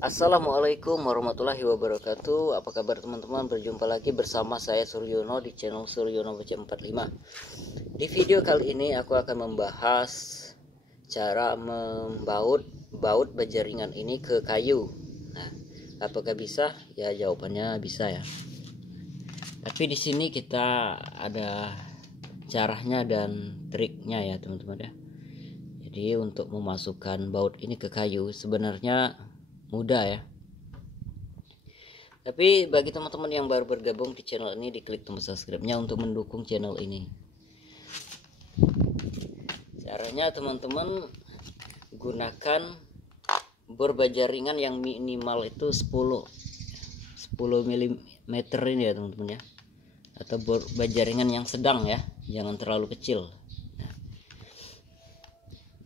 Assalamualaikum warahmatullahi wabarakatuh. Apa kabar teman-teman? Berjumpa lagi bersama saya Suryono di channel Suryono BC45. Di video kali ini aku akan membahas cara membaut baja ringan ini ke kayu. Nah, apakah bisa? Ya, jawabannya bisa ya. Tapi di sini kita ada caranya dan triknya ya teman-teman ya. Jadi untuk memasukkan baut ini ke kayu sebenarnya mudah ya. Tapi bagi teman-teman yang baru bergabung di channel ini, diklik tombol subscribe-nya untuk mendukung channel ini. Caranya teman-teman gunakan bor baja ringan yang minimal itu 10 mm ini ya teman-teman ya. Atau bor baja ringan yang sedang ya, jangan terlalu kecil. Nah,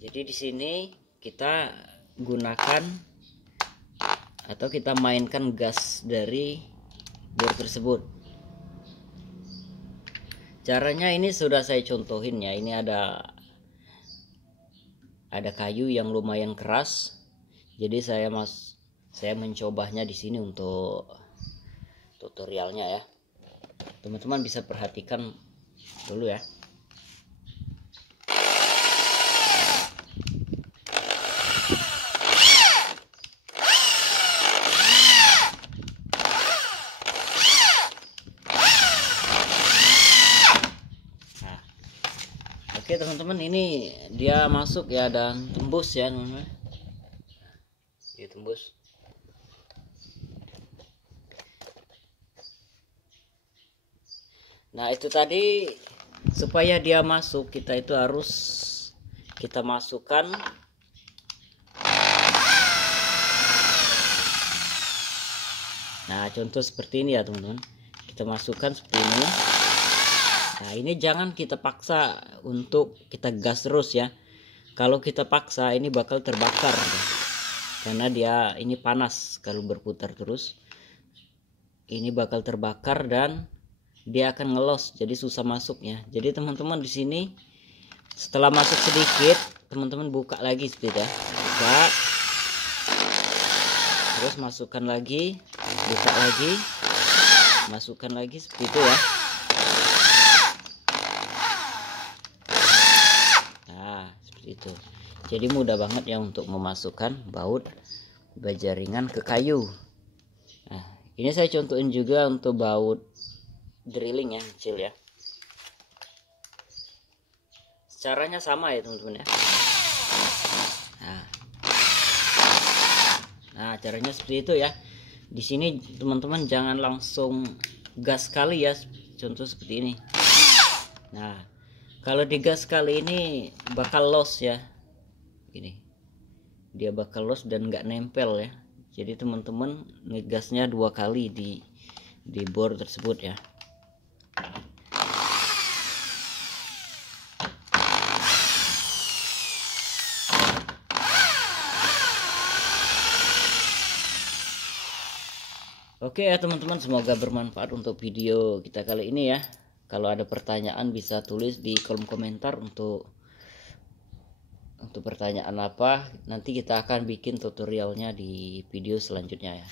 jadi di sini kita gunakan atau kita mainkan gas dari bor tersebut. Caranya ini sudah saya contohin ya. Ini ada kayu yang lumayan keras. Jadi saya mencobanya di sini untuk tutorialnya ya. Teman-teman bisa perhatikan dulu ya. Oke teman-teman, ini dia masuk ya dan tembus ya teman-teman. Dia tembus. Nah itu tadi, supaya dia masuk kita itu harus kita masukkan contoh seperti ini ya teman-teman. Kita masukkan seperti ini. Nah ini jangan kita paksa untuk kita gas terus ya. Kalau kita paksa ini bakal terbakar karena dia ini panas. Kalau berputar terus ini bakal terbakar dan dia akan ngelos, jadi susah masuknya. Jadi teman-teman di sini setelah masuk sedikit, teman-teman buka lagi seperti ya. Buka, terus masukkan lagi, buka lagi, masukkan lagi seperti itu ya. Nah seperti itu. Jadi mudah banget ya untuk memasukkan baut baja ringan ke kayu. Nah ini saya contohin juga untuk baut drilling ya, kecil ya. Caranya sama ya teman-teman ya. Nah caranya seperti itu ya. Di sini teman-teman jangan langsung gas sekali ya, contoh seperti ini. Nah kalau digas kali ini bakal los ya, gini dia bakal los dan nggak nempel ya. Jadi teman-teman ngegasnya 2 kali di bor tersebut ya. Oke ya teman-teman, semoga bermanfaat untuk video kita kali ini ya. Kalau ada pertanyaan bisa tulis di kolom komentar untuk pertanyaan apa. Nanti kita akan bikin tutorialnya di video selanjutnya ya.